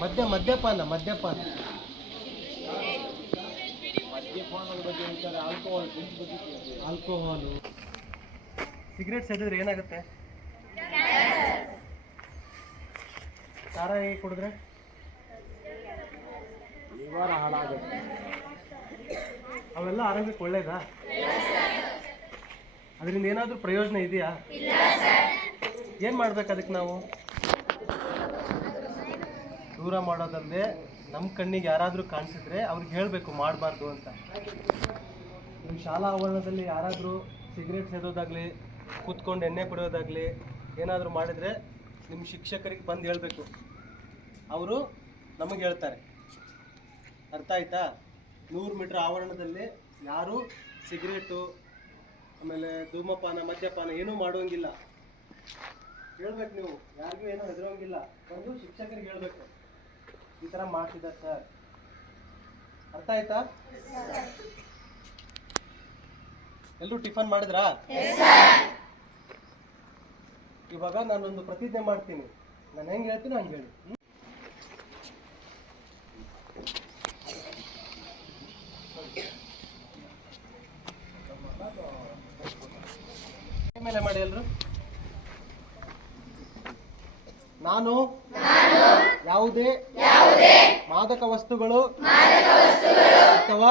ಮದ್ಯ ಮದ್ಯಪಾನ ಮದ್ಯಪಾನ. ಆಲ್ಕೋಹಾಲು. ಸಿಗರೇಟ್ ಸೇದಿದ್ರೆ ಏನಾಗುತ್ತೆ? ಖಾರ ಹೇಗೆ ಕುಡಿದ್ರೆ? ಲಿವರ್ ಹಾಳಾಗುತ್ತೆ. ಅವೆಲ್ಲ ಆರೋಗ್ಯಕ್ಕೆ ಒಳ್ಳೇದಾ? ಅದರಿಂದ ಏನಾದರೂ ಪ್ರಯೋಜನ ಇದೆಯಾ? ಏನು ಮಾಡ್ಬೇಕು ಅದಕ್ಕೆ ನಾವು? ದೂರ ಮಾಡೋದಲ್ಲದೆ ನಮ್ಮ ಕಣ್ಣಿಗೆ ಯಾರಾದರೂ ಕಾಣಿಸಿದ್ರೆ ಅವ್ರಿಗೆ ಹೇಳಬೇಕು ಮಾಡಬಾರ್ದು ಅಂತ. ನಿಮ್ಮ ಶಾಲಾ ಆವರಣದಲ್ಲಿ ಯಾರಾದರೂ ಸಿಗರೇಟ್ ಸೇದೋದಾಗಲಿ, ಕೂತ್ಕೊಂಡು ಎಣ್ಣೆ ಕುಡಿಯೋದಾಗಲಿ ಏನಾದರೂ ಮಾಡಿದರೆ ನಿಮ್ಮ ಶಿಕ್ಷಕರಿಗೆ ಬಂದು ಹೇಳಬೇಕು. ಅವರು ನಮಗೆ ಹೇಳ್ತಾರೆ. ಅರ್ಥ ಆಯ್ತಾ? ನೂರು ಮೀಟ್ರ್ ಆವರಣದಲ್ಲಿ ಯಾರೂ ಸಿಗರೇಟು, ಆಮೇಲೆ ಧೂಮಪಾನ, ಮದ್ಯಪಾನ ಏನೂ ಮಾಡುವಂಗಿಲ್ಲ. ಹೇಳ್ಬೇಕು ನೀವು. ಯಾರಿಗೂ ಏನೂ ಹೆದರೋಂಗಿಲ್ಲ. ಬಂದು ಶಿಕ್ಷಕರಿಗೆ ಹೇಳ್ಬೇಕು. ಈ ತರ ಮಾಡ್ತಿದ್ದಾರೆ ಸರ್. ಅರ್ಥ ಆಯ್ತಾ? ಎಲ್ಲರೂ ಟಿಫನ್ ಮಾಡಿದ್ರಾ? ಇವಾಗ ನಾನೊಂದು ಪ್ರತಿಜ್ಞೆ ಮಾಡ್ತೀನಿ. ನಾನು ಹೆಂಗ್ ಹೇಳ್ತೀನಿ ಹಂಗೆ ಹೇಳಿ? ಮೇಲೆ ಮಾಡಿ ಎಲ್ರು. ನಾನು. ಯಾವುದೇ ಮಾದಕ ವಸ್ತುಗಳು ಅಥವಾ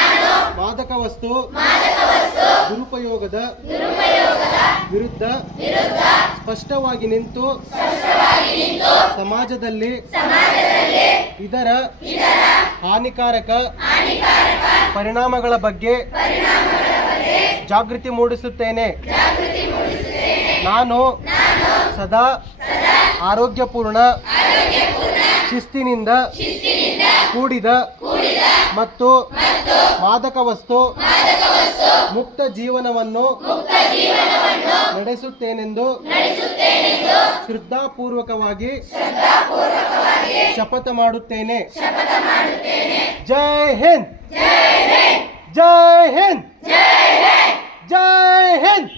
ಮಾದಕ ವಸ್ತು. ದುರುಪಯೋಗದ. ವಿರುದ್ಧ. ಸ್ಪಷ್ಟವಾಗಿ ನಿಂತು. ಸಮಾಜದಲ್ಲಿ. ಇದರ. ಹಾನಿಕಾರಕ. ಪರಿಣಾಮಗಳ ಬಗ್ಗೆ. ಜಾಗೃತಿ ಮೂಡಿಸುತ್ತೇನೆ. ನಾನು. ಸದಾ. ಆರೋಗ್ಯಪೂರ್ಣ. ಶಿಸ್ತಿನಿಂದ. ಕೂಡಿದ. ಮತ್ತು ಮಾದಕ ವಸ್ತು ಮುಕ್ತ ಜೀವನವನ್ನು ನಡೆಸುತ್ತೇನೆಂದು ಶ್ರದ್ಧಾಪೂರ್ವಕವಾಗಿ ಶಪಥ ಮಾಡುತ್ತೇನೆ. ಜೈ ಹಿಂದ್. ಜೈ ಹಿಂದ್. ಜೈ ಹಿಂದ್.